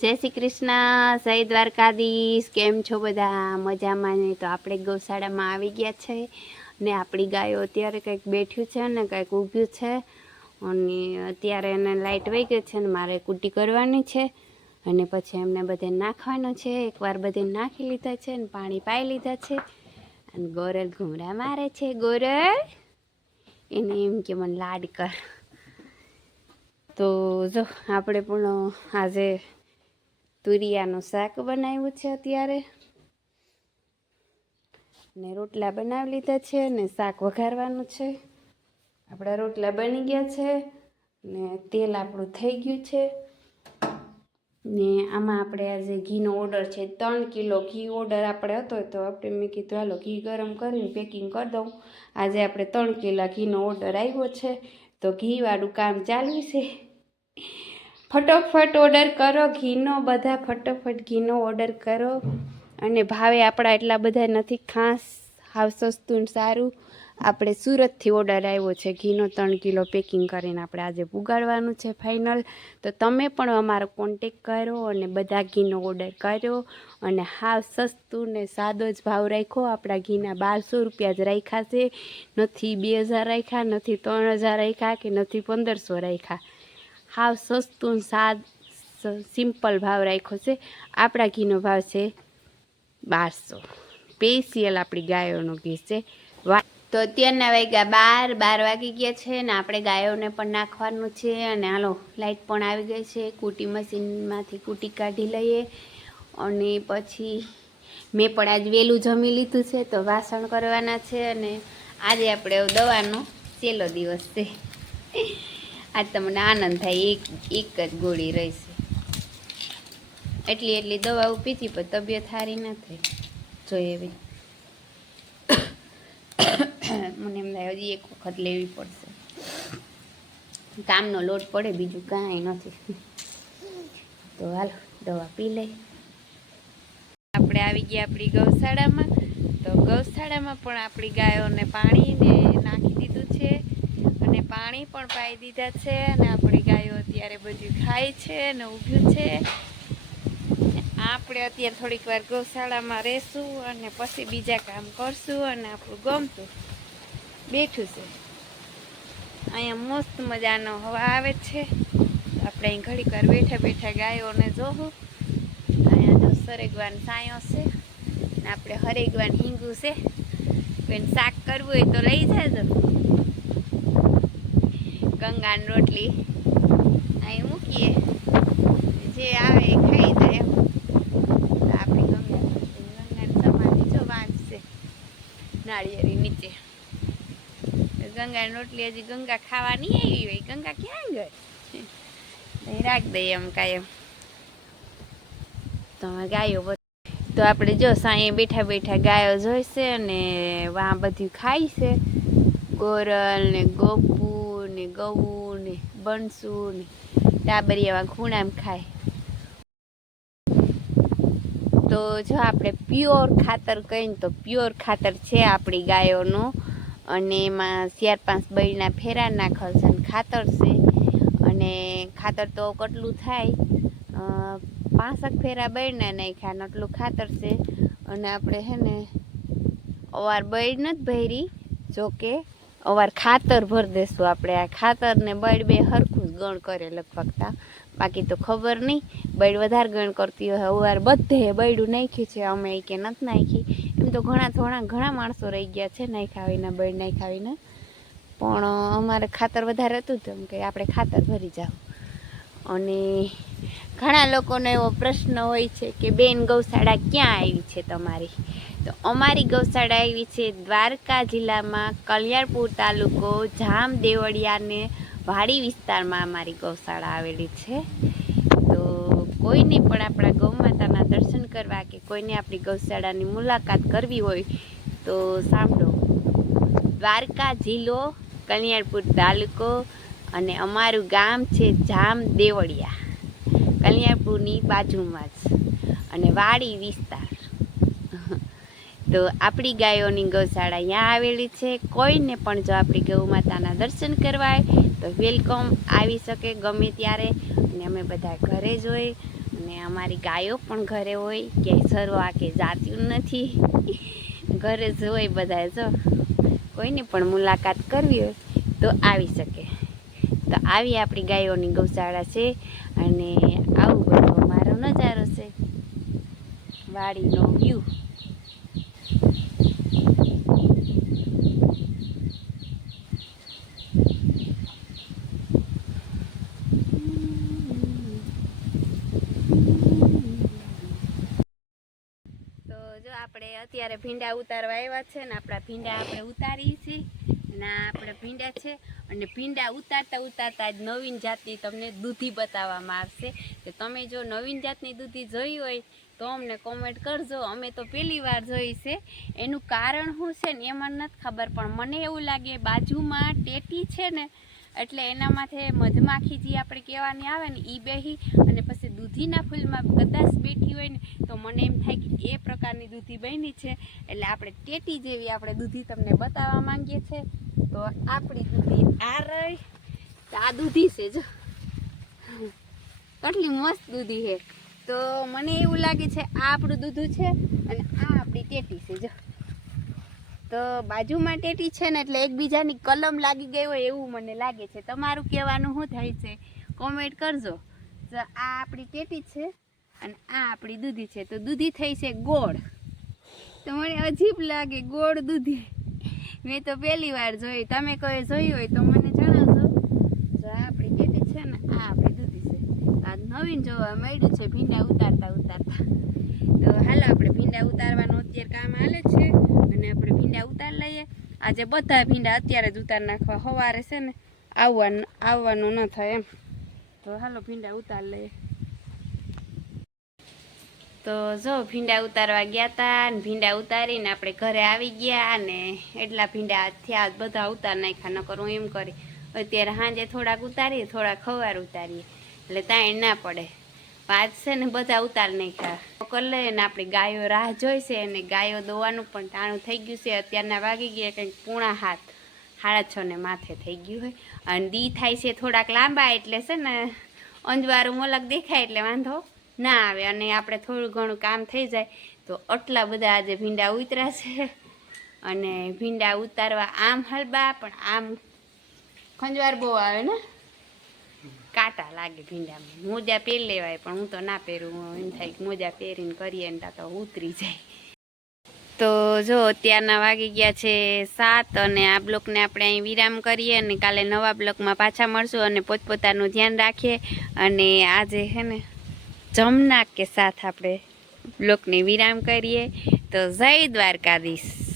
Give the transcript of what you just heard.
જય શ્રી કૃષ્ણ, જય દ્વારકાધીશ, કેમ છો બધા? મજામાં ને? તો આપણે ગૌશાળામાં આવી ગયા છે ને આપણી ગાયો અત્યારે કંઈક બેઠ્યું છે ને કંઈક ઊભ્યું છે અને અત્યારે એને લાઇટ વહી ગઈ છે ને મારે કુટી કરવાની છે અને પછી એમને બધે નાખવાનું છે. એકવાર બધે નાખી લીધા છે ને પાણી પાઈ લીધા છે અને ગોરલ ઘૂમરા મારે છે. ગોરલ, એને એમ કે મને લાડ કર. તો જો, આપણે પણ આજે તુરિયાનું શાક બનાવ્યું છે અત્યારે. ને રોટલા બનાવી લીધા છે ને શાક વઘારવાનું છે. આપણા રોટલા બની ગયા છે ને તેલ આપણું થઈ ગયું છે. ને આમાં આપણે આજે ઘીનો ઓર્ડર છે. ત્રણ કિલો ઘી ઓર્ડર આપણે હતો તો આપણે મેં કીધું, હાલો, ઘી ગરમ કરીને પેકિંગ કરી દઉં. આજે આપણે ત્રણ કિલો ઘીનો ઓર્ડર આવ્યો છે. તો ઘીવાળું કામ ચાલુ છે. ફટોફટ ઓર્ડર કરો, ઘીનો બધા ફટોફટ ઘીનો ઓર્ડર કરો. અને ભાવે આપણા એટલા બધા નથી, ખાસ હાવ સસ્તું સારું. આપણે સુરતથી ઓર્ડર આવ્યો છે, ઘીનો ત્રણ કિલો પેકિંગ કરીને આપણે આજે પુગાડવાનું છે ફાઇનલ. તો તમે પણ અમારો કોન્ટેક કરો અને બધા ઘીનો ઓર્ડર કર્યો. અને હાવ સસ્તું ને સાદો જ ભાવ રાખ્યો. આપણા ઘીના બારસો રૂપિયા જ રાખ્યા છે. નથી બે હજાર રાખ્યા, નથી ત્રણ હજાર રાખ્યા કે નથી પંદરસો રાખ્યા. હાવ સસ્તું સાદ સિમ્પલ ભાવ રાખ્યો છે. આપણા ઘીનો ભાવ છે બારસો. સ્પેશિયલ આપણી ગાયોનો ઘી છે. તો અત્યારના વાગ્યા બાર બાર વાગી ગયા છે ને આપણે ગાયોને પણ નાખવાનું છે અને હાલો લાઇટ પણ આવી ગઈ છે. કૂટી મશીનમાંથી કૂટી કાઢી લઈએ. અને પછી મેં પણ આજ વહેલું જમી લીધું છે, તો વાસણ કરવાના છે અને આજે આપણે દવાનો છેલ્લો દિવસ છે. આજ તમને આનંદ થાય, એક એક જ ગોળી રહેશે. એટલી એટલી દવાઓ પીધી પણ તબિયત સારી ન થઈ. જોઈએ એવી મને એમ થાય, હજી એક વખત લેવી પડશે. કામનો લોટ પડે, બીજું કાંઈ નથી. તો હાલો, દવા પી લઈ આપણે આવી ગયા આપણી ગૌશાળામાં. તો ગૌશાળામાં પણ આપણી ગાયોને પાણી ને નાખી દીધું છે અને પાણી પણ પાઈ દીધા છે અને આપણી ગાયો અત્યારે બધું ખાય છે અને ઊભ્યું છે. આપણે અત્યારે થોડીક વાર ગૌશાળામાં રહેશું અને પછી બીજા કામ કરશું અને આપણું ગમતું બેઠું છે. અહીંયા મસ્ત મજાનો હવા આવે છે. આપણે અહીં ઘડીક વાર બેઠા બેઠા ગાયોને જોવું અહીંયા જો સરેગવાન સાયો છે આપણે હરેગવાન હિંગું છે. કોઈને શાક કરવું હોય તો લઈ જાજો. ગંગાની રોટલી. અહીં મૂકીએ. જે આવે એ ખાઈ જાય આપણી ગંગા ગંગાની સમાધિ જો વાંચશે નાળિયેરી નીચે. ગંગાની રોટલી હજી ગંગા ખાવાની આવી હોય. ગંગા ક્યાં ગઈ? અહીં રાખ દઈએ એમ કાયમ. તો ગાયો તો આપણે જો સાંયે બેઠા બેઠા ગાયો જોઈશે અને વાં બધું ખાય છે. ગોરલ ને ગોપુ ને ગવું ને બનસુ ને ટાબરિયામાં ખૂણામાં ખાય. તો જો આપણે પ્યોર ખાતર કહીને તો પ્યોર ખાતર છે આપણી ગાયોનું અને એમાં ચાર પાંચ બળીના ફેરા નાખેલ છે અને ખાતર છે. અને ખાતર તો કેટલું થાય. પાંસઠ ફેરા બળીના નાખ્યા અને એટલું ખાતર છે. અને આપણે હે ને, અવાર બળી નથી ભરી. જોકે અવાર ખાતર ભર દેશું આપણે. આ ખાતર ને બળ બે હરખું ગણ કરે લગભગ તા. બાકી તો ખબર નહીં બળ વધારે ગણ કરતી હોય. અવાર બધે બળ્યું નાખ્યું છે, અમે કે નથી નાખી એમ તો ઘણા થોડા ઘણા માણસો રહી ગયા છે નાખ્યા વિના, બળ નાખ્યા પણ અમારે ખાતર વધારે હતું તો એમ કે આપણે ખાતર ભરી જાવ અને ઘણા લોકોનો એવો પ્રશ્ન હોય છે કે બેન ગૌશાળા ક્યાં આવી છે તમારી? તો અમારી ગૌશાળા આવી છે દ્વારકા જિલ્લામાં કલ્યાણપુર તાલુકો જામ દેવળિયાને વાડી વિસ્તારમાં અમારી ગૌશાળા આવેલી છે. તો કોઈને પણ આપણા ગૌ માતાના દર્શન કરવા કે કોઈને આપણી ગૌશાળાની મુલાકાત કરવી હોય તો સાંભળો. દ્વારકા જિલ્લો કલ્યાણપુર તાલુકો અને અમારું ગામ છે જામ દેવળિયા કલ્યાણપુરની બાજુમાં જ અને વાડી વિસ્તાર. તો આપણી ગાયોની ગૌશાળા અહીંયા આવેલી છે. કોઈને પણ જો આપણી ગૌ માતાના દર્શન કરવા તો વેલકમ, આવી શકે ગમે ત્યારે. અને અમે બધા ઘરે જ હોય અને અમારી ગાયો પણ ઘરે હોય ક્યાંય સરવા કે જાત્યું નથી. ઘરે જ હોય બધા જો. કોઈને પણ મુલાકાત કરવી હોય તો આવી શકે. તો આવી આપણી ગાયોની ગૌશાળા છે અને નજારો છે. વાડીનો વ્યૂ આપણે અત્યારે ભીંડા ઉતારવા આવ્યા છે ને આપણા ભીંડા આપણે ઉતારીએ છે આ આપણે ભીંડા છે અને ભીંડા ઉતારતા ઉતારતા જ નવીન જાતની તમને દૂધી બતાવવામાં આવશે. કે તમે જો નવીન જાતની દૂધી જોઈ હોય તો અમને કોમેન્ટ કરજો. અમે તો પહેલી વાર જોઈ છે. એનું કારણ શું છે ને એ મને નથી ખબર, પણ મને એવું લાગે બાજુમાં ટેટી છે ને, એટલે એના માથે મધમાખી જે આપણે કહેવાની આવે ને એ બેહી અને પછી દૂધીના ફૂલમાં કદાચ બેઠી હોય ને, તો મને એમ થાય કે એ પ્રકારની દૂધી બની છે. એટલે આપણે ટેટી જેવી આપણે દૂધી તમને બતાવવા માંગીએ છીએ. તો આપણી દૂધી આ રહી. આ દૂધી છે, જો. કેટલી મસ્ત દૂધી છે. તો મને એવું લાગે છે આ આપણું દૂધું છે અને આ આપણી ટેટી છે, જો. તો બાજુમાં ટેટી છે ને એટલે એકબીજાની કલમ લાગી ગઈ હોય એવું મને લાગે છે. તમારું કહેવાનું શું થાય છે? કોમેન્ટ કરજો. તો આ આપણી ટેટી છે અને આ આપણી દૂધી છે. તો દૂધી થઈ છે ગોળ. તો મને અજીબ લાગે ગોળ દૂધી. મેં તો પહેલી વાર જોઈ. તમે કોઈ જોઈ હોય તો મને જણાવજો. તો આ આપણી કેટી છે ને, આ આપણી દૂધી છે. આ નવીન જોવા મળ્યું છે, ભીંડા ઉતારતા ઉતારતા. તો હાલો, આપણે ભીંડા ઉતારવાનું અત્યારે કામ હાલે છે. અને આપણે ભીંડા ઉતાર લઈએ. આજે બધા ભીંડા અત્યારે જ ઉતાર નાખવા સવારે છે ને, આવવાનું આવવાનું ન થાય એમ. તો હાલો, ભીંડા ઉતાર લઈએ. તો જો ભીંડા ઉતારવા ગયા હતા ને ભીંડા ઉતારીને આપણે ઘરે આવી ગયા ને એટલા ભીંડા થયા બધા ઉતાર નાખ્યા, નકર હું એમ કરી, અત્યારે સાંજે થોડાક ઉતારીએ, થોડાક ખવાર ઉતારીએ, એટલે તાણ ના પડે. પાંચ છે ને બધા ઉતાર નાખ્યા. કરી લઈએ ને આપણી ગાયો રાહ જોઈશે અને ગાયો દોવાનું પણ ટાણું થઈ ગયું છે. અત્યારના વાગી ગયા કંઈક પૂણા હાથ સાડા છ ને માથે થઈ ગયું હોય. અને દી થાય છે થોડાક લાંબા એટલે છે ને અંજવારું મલક દેખાય એટલે વાંધો. ના આવે અને આપણે થોડું ઘણું કામ થઈ જાય, તો આટલા બધા આજે ભીંડા ઉતર્યા છે. અને ભીંડા ઉતારવા આમ હલબા, પણ આમ ખંજવાર બહુ આવે ને? કાંટા લાગે ભીંડામાં. મોજા પહેરી લેવાય, પણ હું તો ના પહેરું. એમ થાય મોજા પહેરીને કરીએ ને તો ઉતરી જાય. તો જો અત્યારના વાગી ગયા છે સાત અને આ બ્લોકને આપણે અહીં વિરામ કરીએ અને કાલે નવા બ્લોકમાં પાછા મળશું અને પોતપોતાનું ધ્યાન રાખીએ. અને આજે છે ને જમના કે સાથ આપણે બ્લોકને વિરામ કરીએ. તો જય દ્વારકાધીશ.